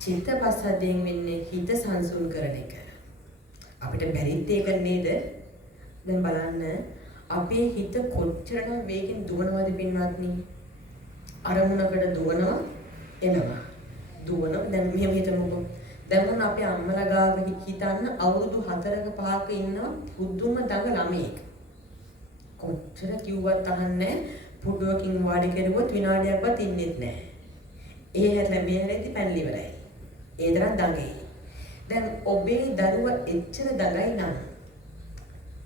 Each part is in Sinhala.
චිත්තපස්සද්දයෙන් වෙන්නේ හිත සංසුන් කරන එක. අපිට බැරිත් ඒක නේද? දැන් බලන්න අපේ හිත කොච්චරනම් වේගෙන් දුවනවද පින්වත්නි? අරමුණකට දුවනවා එනවා. දුවනවා දැන් මෙහෙම හිතමුකෝ. දැන් මොන අපේ අම්මලා ගාව හිතන්න අවුරුදු 4ක 5ක ඉන්නවා පුදුම දඟ ළමයෙක්. කොච්චර කිව්වත් අහන්නේ පුඩුවකින් වාඩි කෙරුවොත් විනාඩියක්වත් ඉන්නෙත් නැහැ. ඒ හැරලා මේ හැරෙද්දි පැනලි ඉවරයි. ඒ තරම් දඟේ. දැන් ඔබේ දරුවා එච්චර දඟයි නම්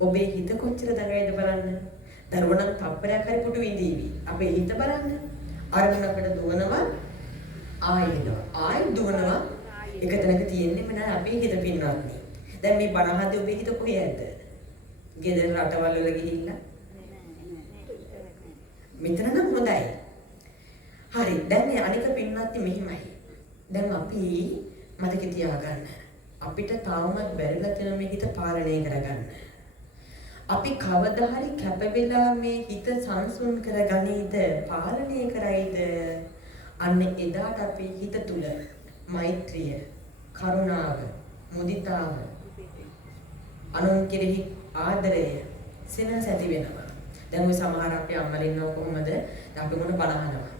ඔබේ හිත කොච්චර දඟයිද බලන්න. දරුවා නම් තප්පරයක් හරි පුටු විඳීවි. අපේ හිත බලන්න. අරමුණකට දුවනවා ආයෙනවා. ආයෙ දුවනවා එක තැනක තියෙන්නේ මන අපේ හිත පින්නන්නේ. දැන් මේ බණහදී ඔබේ හිත කොහේද? ගෙදර රටවල් වල ගිහිල්ලා. මෙතන නම් හොඳයි. හරි. දැන් මේ අනික පින්නන්නේ මෙහිමයි. දැන් අපි මතක තියාගන්න. අපිට තාමත් බැරිලා තියෙන මේ හිත පාලනය කරගන්න. අපි කවදා හරි කැප වෙලා මේ හිත සංසුන් කරගනීද පාලනය කරයිද අන්න එදාට අපේ හිත තුල මෛත්‍රිය කරුණාව මුදිතාව අනුන් කෙරෙහි ආදරය සෙනස ඇති වෙනවා. දැන් ඔය සමහර අපේ අම්මලා ඉන්නව කොහොමද? අපි මොන බලහනවා.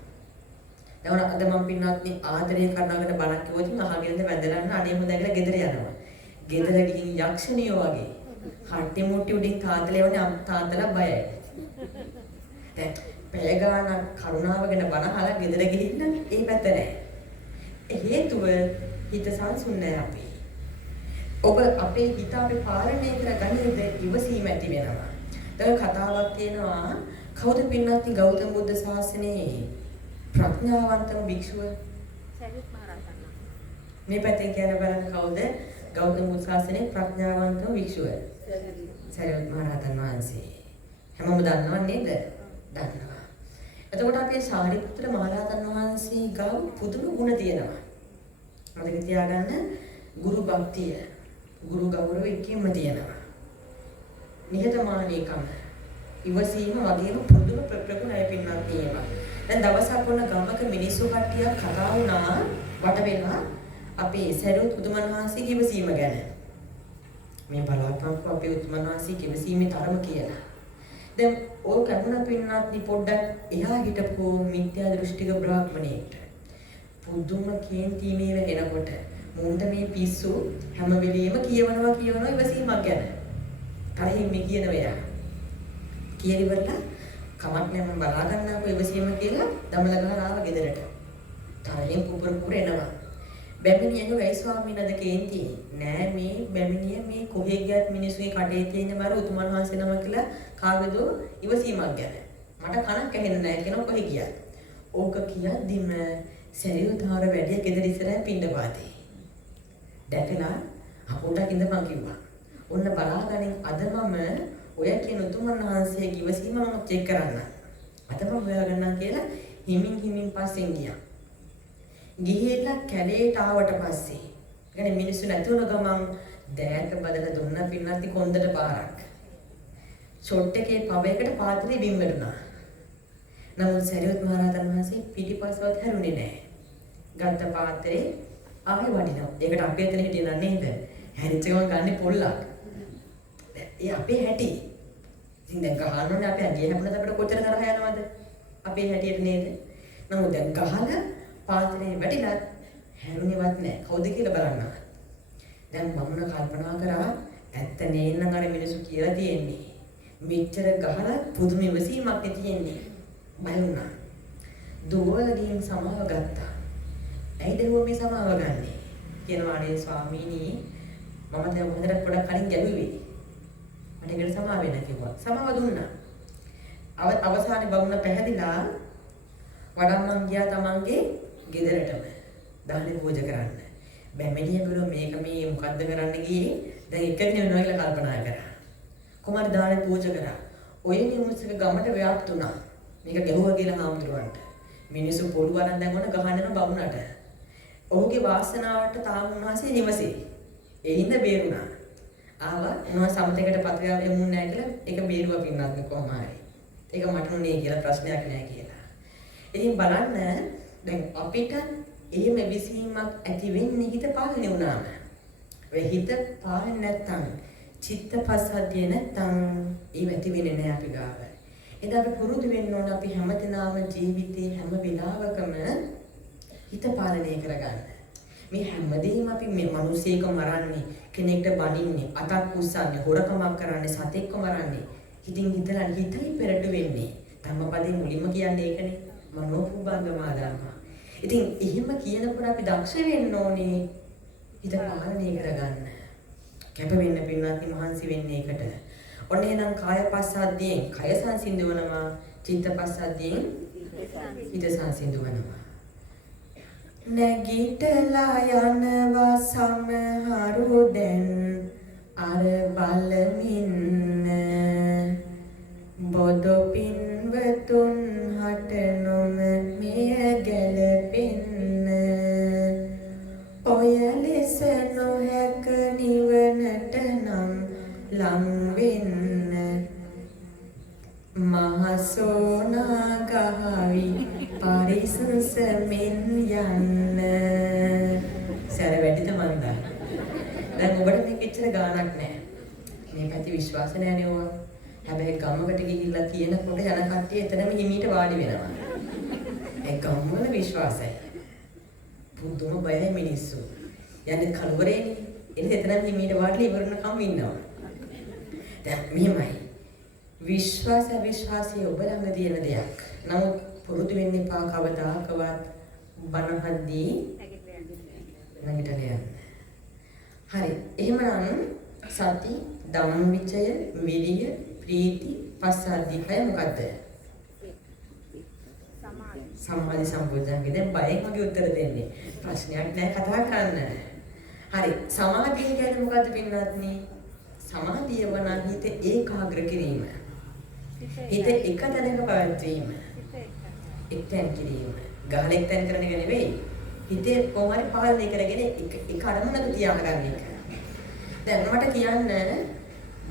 දැන් අද මම පින්නත්නි ආදරය කරනගෙන බලක් කිව්වොත් අහගෙන ඉඳ වැඳලා අනේ හොඳයි කියලා ගෙදර යනවා. ගෙදර ගිහින් යක්ෂණියෝ වගේ හට්ටි මුට්ටි උඩින් තාත්තලා වනේ තාත්තලා බයයි. දැන් පැය ගානක් කරුණාව ගැන බනහලා ගෙදර ගිහින් ඒ පැත්ත නැහැ. හේතුව හිත සංසුන් නැහැ අපි. ඔබ අපේ හිත අපි පාලනය කරගන්නේද ඉවසීම ඇති වෙනවා. දැන් කතාවක් තියෙනවා කවුද පින්නත්නි ගෞතම බුද්ධ ශාසනයේ ප්‍රඥාවන්තම භික්ෂුව? සරියුත් මහරහතන්. මේ පැත්තෙන් කියන බලන්න කවුද ගෞතම බුද්ධ ශාසනයේ ප්‍රඥාවන්තම භික්ෂුව? සරියුත් මහරහතන් වහන්සේ. හැමෝම දන්නව නේද? දන්නවා. එතකොට අපේ සාරිපුත්‍ර මහරහතන් වහන්සේ ගාව පුදුම ගුණ තියෙනවා. මතක තියාගන්න ගුරු භක්තිය, ගුරු ගෞරවය එකෙම තියෙනවා. නිහතමානීකම, ඉවසීම වගේම පුදුම ප්‍රගුණය පින්නක් තියෙනවා. දැන් දවසක් වුණ ගමක මිනිස්සු කට්ටියක් කතා වුණා වට වෙලා අපේ සරියුත් උතුමන් වහන්සේගේ ඉවසීම ගැන. මේ බලාපංකෝ අපේ උතුමන් වහන්සේගේ ඉවසීමේ තරම කියලා. දැන් ඕක කරුණ පින්නත් පොඩ්ඩක් එහා හිටපු මිත්‍යා දෘෂ්ටික බ්‍රාහ්මණයෙක්ට පුදුම කේන්ති මේ වෙනකොට මුන්ට මේ පිස්සු හැම වෙලෙම කියවනවා ඉවසීමක් ගැන. තරහින් මේ කියනවා. කියලිවලා කමක් නැහැ මම බලා ගන්නකො ඉවසීම කියලා දමල ගහලා ආව ගෙදරට. තරහින් කුපුර එනවා. බැමිණියගේ වෙයි ස්වාමීන් වහන්සේ කේන්ති නෑ මේ බැමිණිය මේ කොහෙ ගියත් මිනිස්සුගේ කඩේ තියෙන මර උතුමන් වහන්සේ නම කියලා කාගේද ඉවසීමක් ගැන. මට කනක් ඇහෙන්නේ නැහැ කියනවා කොහෙ ගියත්. ඕක කියද්දිම සරියුතාර වැඩි ගෙදර ඉස්සරහ පින්නපාතේ. දැකලා අපෝටක් ඉඳපන් කිව්වා. ඔන්න බලාගනින් අද මම ඔය කියන උතුමන් වහන්සේගේ ඉවසීම මම චෙක් කරන්න. අද මම හොයාගන්නම් කියලා හිමින් පස්සෙන් ගියා. ගිහිල්ලා කැලේට ආවට පස්සේ يعني මිනිස්සු නැති වුණ ගමන් දෑක බදලා දුන්න පින්නත් කොන්දට පාරක්. ෂොට් එකේ පවයකට පාත්‍රය බිම් වැටුණා. නමුත් සරියුත් මහරහතන් වහන්සේ පිටිපස්සවත් හැරුණේ නැහැ. ගත්ත පාත්‍රේ ආයෙ වඩිනවා. ඒකට අපේ එතන හිටියන නේද? හැරිච්ච ගමන් ගන්නේ පොල්ලක්. ඒ අපේ හැටි. ඉතින් දැන් ගහනෝනේ අපේ අඩිය හැමුණත් අපිට කොච්චර තරහ යනවද? අපේ හැටියට නේද? නමුත් දැන් ගහලා පාත්‍රේ වැටිලා හැරුණේවත් නැහැ. කවුද කියලා බලන්න. දැන් මම කල්පනා කරා ඇත්ත නේනම් අර මිනිස්සු කියලා තියෙන්නේ. මෙච්චර ගහලා පුදුම ඉවසීමක් තියෙන්නේ. බය වුණා. දුවලකින් සමාව ගත්තා. ඇයිද මේ සමාව ගන්නෙ? කියනවා අනේ ස්වාමීනි මම දැන් මොහොතකට පොඩක් කලින් ගැලුවේ. මට ඒකට සමාව වෙන්න කිව්වා. සමාව දුන්නා. අවසානයේ බමුණ පැහැදිලා වඩම්මන් ගියා තමන්ගේ ගෙදරටම දානේ පූජා කරන්න. බැමිණිය ගුරු මේක මේ මොකද්ද කරන්න ගියේ? දැන් එකදින වෙනවා කියලා කල්පනා කරා. කොහමද දානේ පූජා කරා? ඔය නිමුස්සක ගමට ව්‍යාප්ත වුණා. මේක ගැහුවා කියලා හාමුදුරුවන්ට. මිනිස්සු පොළු වරන් දැන් ඔන්න ගහන්න යන බමුණට. ඔහුගේ වාසනාවට තාම උන්වහන්සේ නිවසේ. ඒ හින්දා බේරුණා. ආවා උන්වහන්සේ සමතේකට පත්‍රය යමුන්නේ නැහැ කියලා ඒක බේරුවා පින්නත් කොහොම හරි. ඒක මට නුනේ කියලා ප්‍රශ්නයක් නැහැ කියලා. ඉතින් බලන්න දැන් අපිට එහෙම විසීමක් ඇති වෙන්නේ හිත පාලනය වුණාම. ඔය හිත පාලනය නැත්තම් චිත්ත පස්සද්ධිය නැත්තම් ඒ ඇති වෙන්නේ නැහැ අපි ගාව. එදා අපි පුරුදු වෙන්න ඕන අපි හැමදෙනාම ජීවිතේ හැම වෙලාවකම හිත පාලනය කරගන්න. මේ හැමදේම අපි මේ මිනිස්සෙක් මරන්නේ, කෙනෙක්ට බනින්නේ, අතක් උස්සන්නේ, හොරකමක් කරන්නේ, සතෙක්ව මරන්නේ. හිතින් හිතලා හිතයි පෙරට වෙන්නේ. ධම්මපදේ මුලින්ම කියන්නේ ඒකනේ. මනෝපුබ්බංගමා ධම්ම. ඉතින් එහෙම කියනකොට අපි දක්ෂ වෙන්න ඕනේ හිත පාලනය කරගන්න. කැප වෙන්න පින්නත් මහන්සි වෙන්නේ ඒකට. ඔන්න එහෙනම් කාය පස්සද්ධියෙන් කය සංසිඳවනවා, චිත්ත පස්සද්ධියෙන් හිත සංසිඳවනවා. නැගිටලා යනවා සමහරු දැන් අර බලමින් බොදු පින්වතුන් හට නොම මෙය ගැලපෙන්න ඔය ලෙස නොහැක නිවනට නම් ලං වෙන්න මහසෝනා ගහවි පරිසසමින් යන්න සැර වැඩිද මන්දා දැන් ඔබට මේක එච්චර ගාණක් නැහැ මේ පැති විශ්වාස නැහැ නේ ඔය හැබැයි ගමකට ගිහිල්ලා කියනකොට යන කට්ටිය එතනම හිමීට වාඩි වෙනවා ඒ ගම්වල විශ්වාසයි පුදුම බයයි මිනිස්සු යන්නේ කලවරේනේ එනේ එතනම හිමීට වාඩිලා ඉවරනකම් ඉන්නවා දැන් මෙහෙමයි විශ්වාස විශ්වාසය ඔබ ළඟ තියෙන දෙයක්. නමුත් පුරුදු වෙන්න එපා කවදාකවත් බනහද්දී නැගිටලා යන්න. හරි. එහෙමනම් සති, ධම්මවිචය, විරිය, ප්‍රීති, පස්සද්ධි කය මොකද්ද? සමාධි සම්පූර්ණයි. දැන් බයෙන් වගේ උත්තර දෙන්නේ. ප්‍රශ්නයක් නෑ කතා කරන්න. හරි. සමාධිය කියන්නේ මොකද්ද පින්නත්නි? සමාධිය වන හිත ඒකාග්‍ර කිරීම. හිත එක තැනක පවත්වීම. එක්තැන් කිරීම. ගහල එක්තැන් කරන එක නෙවෙයි. හිතේ කොහොමරි පාලනය කරගෙන එක අරමුණක තියාගන්න එක. දැන් මට කියන්න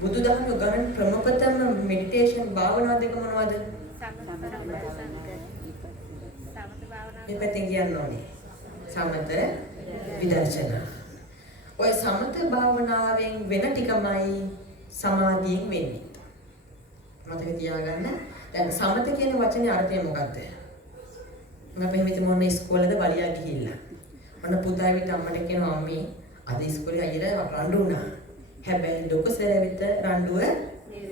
බුදුදහම උගන්වන ප්‍රමුඛතම මෙඩිටේෂන් භාවනා දෙක මොනවද? මේ පැත්තෙන් කියන්න ඕනේ. සමත විදර්ශනා. ඔය සමත භාවනාවෙන් වෙන ටිකමයි සමාධියෙන් වෙන්නේ. මතක තියාගන්න. දැන් සමත කියන වචනේ අර්ථය මොකක්ද? මම අපි හිතමු මොන ඉස්කෝලේද වලියා ගිහිල්ලා. මොන පුතා ඇවිත් අම්මට කියනවා අම්මේ අද ඉස්කෝලේ අයියලා රණ්ඩු වුණා. හැබැයි ලොකු සරවිත රණ්ඩුව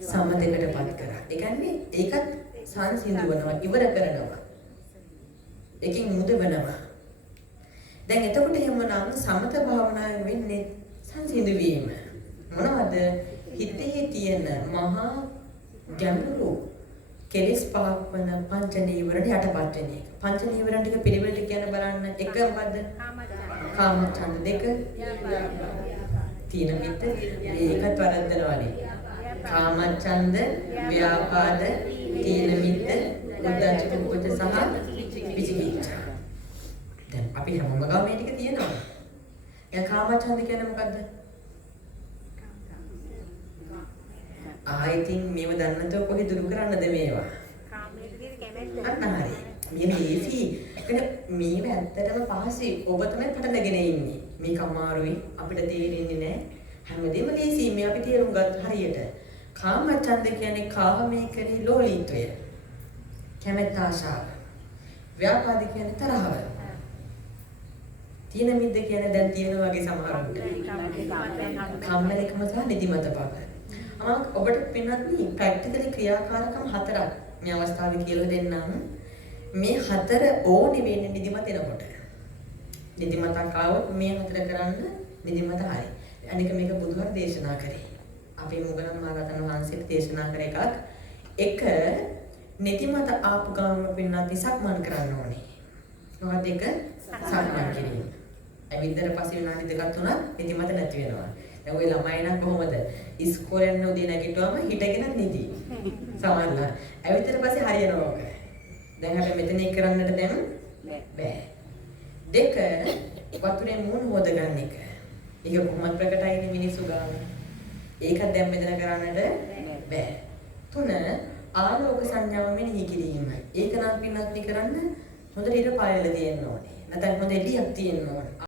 සමතයකටපත් කරා. ඒ කියන්නේ ඒකත් සංසිඳවනවා, ඉවර කරනවා. ඒකෙන් මුදවනවා. දැන් එතකොට එහෙමනම් සමත භාවනාවෙන් වෙන්නේ සංසිඳ වීම. මොනවද? හිතේ තියෙන මහා ගැඹුරු කෙලෙස් පහක් වන පංච නීවරණ යටපත් වෙන එක. පංච නීවරණ ටික පිළිවෙලට කියන බලන්න. එක මොකද්ද? කාමච්ඡන්ද. දෙක තීන මිද්ද. ඒකත් වරද්දනවානේ. කාමච්ඡන්ද, ව්‍යාපාද, තීන මිද්ද, උද්ධච්ච කුච්ච සහ විචිකිච්ඡා. දැන් අපි හැමෝම ගාව මේ ටික තියෙනවා. දැන් කාමච්ඡන්ද කියන්නේ මොකද්ද? ආයිතින් මේව දන්නතෝ කොහෙ දුරු කරන්නද මේවා? කාමයේ කැමැත්ත. අන්න හරි. මේ ලේසි. මේව ඇත්තටම පහසුයි. ඔබ තමයි පටලගෙන ඉන්නේ. මේක අමාරුයි. අපිට තේරෙන්නේ නැහැ. හැමදේම ලේසි. මේ අපි තේරුම් ගත්ත හරියට. කාමච්ඡන්ද කියන්නේ කාමයේ කෙරෙහි ලෝලීත්වය. කැමැත්ත ආශාව. ව්‍යාපාද කියන්නේ තරහව. තීන මිද්ද කියන්නේ දැන් තියෙන වගේ සමහරුන්ට. කම්මැලිකම සහ නිදිමත බව. ඔබට පින්නත්නි ප්‍රැක්ටිකලි ක්‍රියාකාරකම් හතරක් මේ අවස්ථාවේ කියලා දෙන්නම්. මේ හතර ඕනි වෙන්නේ නිදිමත එනකොට. නිදිමතක් ආවොත් මේ හතර කරන්න නිදිමත හරි. අනික මේක බුදුහාර දේශනා කරේ. අපේ මුගලන් මහරහතන් වහන්සේ දේශනා කර එකක්. එක නිදිමත ආපු ගමන් පින්නත් සක්මන් කරන්න ඕනේ. මොකද ඒක සක්මන් කිරීම. ඇවිද්දට පස්සේ විනාඩි දෙකක් තුනක් නිදිමත නැති වෙනවා. දැන් ඔය ළමයි නම් කොහොමද? ඉස්කෝලේ යන උදේ නැගිටුවම හිටගෙන නිදි. සමහරලා. ඇවිද්දට පස්සේ හරියනවා ඔක. දැන් හැබැයි මෙතන ඒක කරන්නට දැන් බෑ. දෙක වතුරේ මූණ හොද ගන්න එක. ඒක කොහොමද ප්‍රකටයිනේ මිනිස්සු ගාව. ඒක දැන් මෙතන කරන්නට බෑ. තුන ආලෝක සංඥාව මෙනෙහි කිරීම. ඒක නම් පින්නත් කරන්න හොඳට ඉර පායලා තියෙන්න ඕනේ. නැත්නම් හොඳ එළියක් තියෙන්න ඕන.